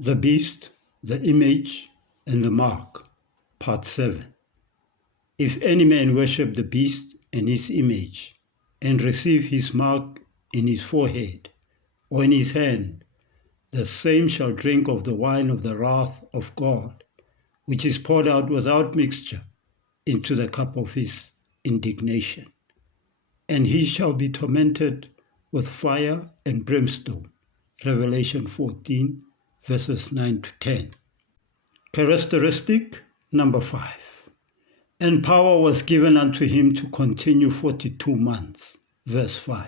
The Beast, the Image, and the Mark, Part 7. If any man worship the beast and his image, and receive his mark in his forehead or in his hand, the same shall drink of the wine of the wrath of God, which is poured out without mixture into the cup of his indignation. And he shall be tormented with fire and brimstone. Revelation 14, verses 9 to 10. Characteristic number 5. And power was given unto him to continue 42 months. Verse 5.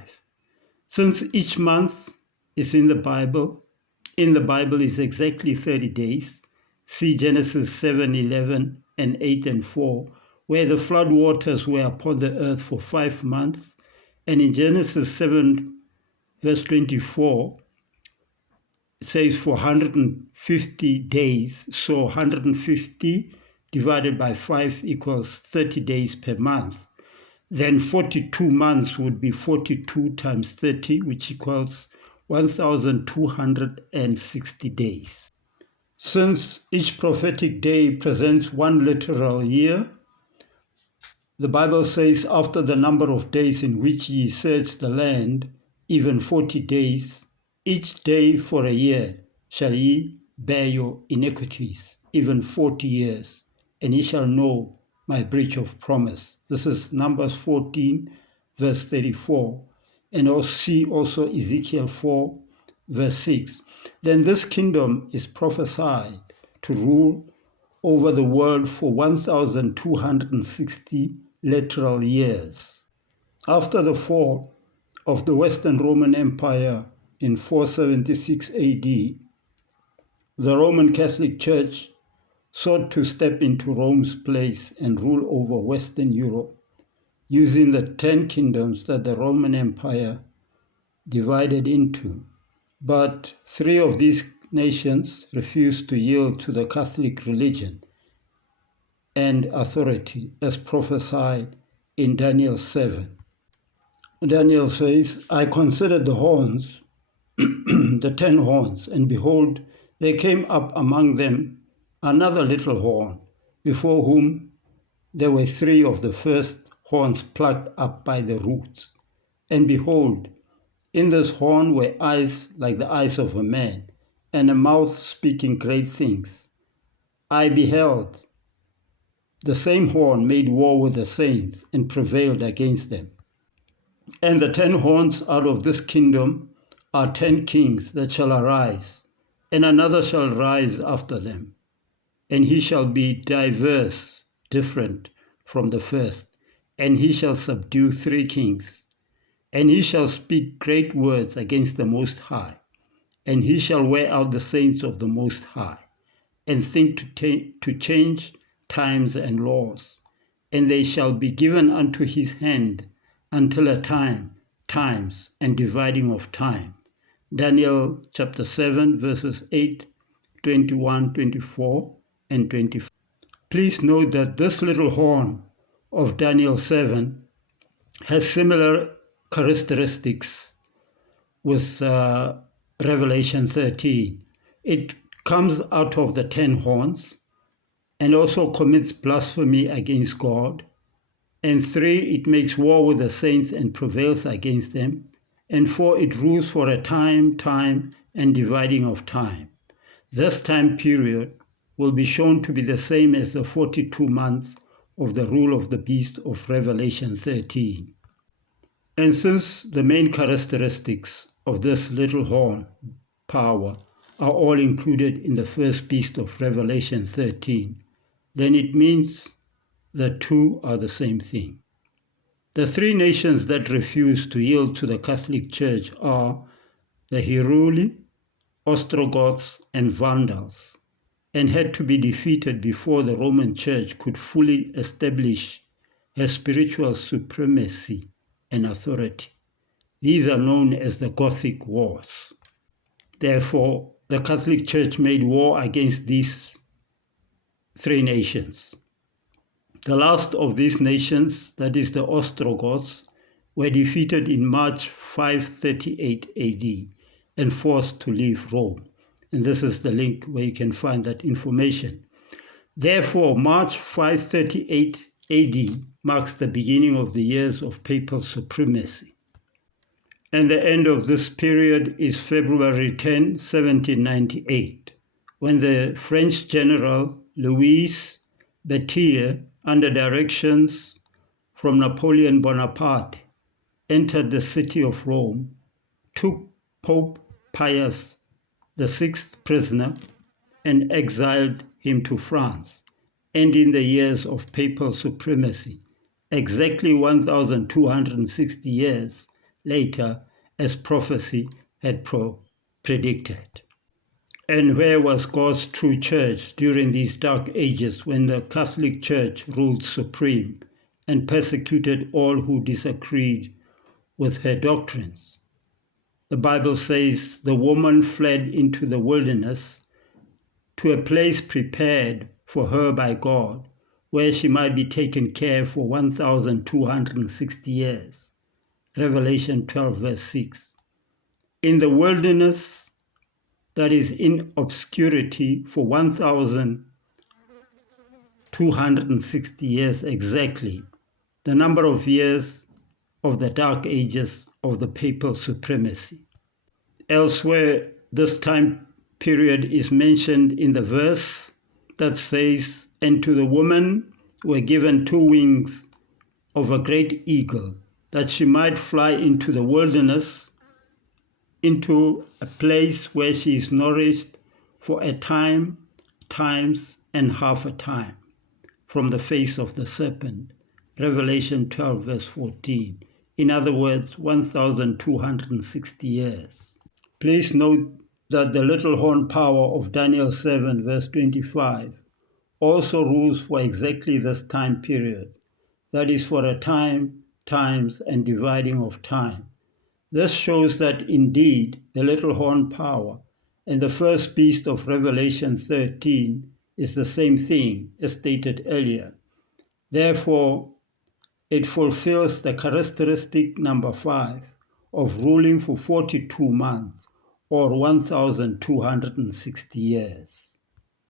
Since each month is in the Bible is exactly 30 days, see Genesis 7:11 and 8 and 4, where the flood waters were upon the earth for 5 months, and in Genesis 7 verse 24, it says for 150 days, so 150 divided by 5 equals 30 days per month. Then 42 months would be 42 times 30, which equals 1,260 days. Since each prophetic day presents one literal year, the Bible says, after the number of days in which ye search the land, even 40 days, each day for a year shall ye bear your iniquities, even 40 years, and ye shall know my breach of promise. This is Numbers 14, verse 34, and also Ezekiel 4, verse 6. Then this kingdom is prophesied to rule over the world for 1,260 literal years. After the fall of the Western Roman Empire in 476 AD, the Roman Catholic Church sought to step into Rome's place and rule over Western Europe using the 10 kingdoms that the Roman Empire divided into. But 3 of these nations refused to yield to the Catholic religion and authority as prophesied in Daniel 7. Daniel says, I considered the horns, the 10 horns, and behold, there came up among them another little horn, before whom there were 3 of the first horns plucked up by the roots. And behold, in this horn were eyes like the eyes of a man, and a mouth speaking great things. I beheld. The same horn made war with the saints and prevailed against them. And the 10 horns out of this kingdom are 10 kings that shall arise, and another shall rise after them. And he shall be diverse, different from the first, and he shall subdue 3 kings. And he shall speak great words against the Most High, and he shall wear out the saints of the Most High, and think to change times and laws. And they shall be given unto his hand until a time, times, and dividing of time. Daniel chapter 7, verses 8, 21, 24, and 25. Please note that this little horn of Daniel 7 has similar characteristics with Revelation 13. It comes out of the 10 horns and also commits blasphemy against God. And 3, it makes war with the saints and prevails against them. And 4, it rules for a time, and dividing of time. This time period will be shown to be the same as the 42 months of the rule of the beast of Revelation 13. And since the main characteristics of this little horn power are all included in the first beast of Revelation 13, then it means the 2 are the same thing. The 3 nations that refuse to yield to the Catholic Church are the Heruli, Ostrogoths, and Vandals, and had to be defeated before the Roman Church could fully establish her spiritual supremacy and authority. These are known as the Gothic Wars. Therefore, the Catholic Church made war against these 3 nations. The last of these nations, that is the Ostrogoths, were defeated in March 538 AD and forced to leave Rome. And this is the link where you can find that information. Therefore, March 538 AD marks the beginning of the years of papal supremacy. And the end of this period is February 10, 1798, when the French general Louis Berthier, under directions from Napoleon Bonaparte, entered the city of Rome, took Pope Pius VI prisoner, and exiled him to France, ending the years of papal supremacy, exactly 1,260 years later, as prophecy had predicted. And where was God's true church during these dark ages when the Catholic Church ruled supreme and persecuted all who disagreed with her doctrines? The Bible says the woman fled into the wilderness to a place prepared for her by God, where she might be taken care for 1,260 years. Revelation 12, verse 6. In the wilderness, that is in obscurity for 1,260 years exactly, the number of years of the dark ages of the papal supremacy. Elsewhere, this time period is mentioned in the verse that says, "And to the woman were given 2 wings of a great eagle, that she might fly into the wilderness, into a place where she is nourished for a time, times, and half a time, from the face of the serpent." Revelation 12, verse 14. In other words, 1,260 years. Please note that the little horn power of Daniel 7, verse 25, also rules for exactly this time period. That is for a time, times, and dividing of time. This shows that indeed the little horn power and the first beast of Revelation 13 is the same thing as stated earlier. Therefore, it fulfills the characteristic number 5 of ruling for 42 months or 1,260 years.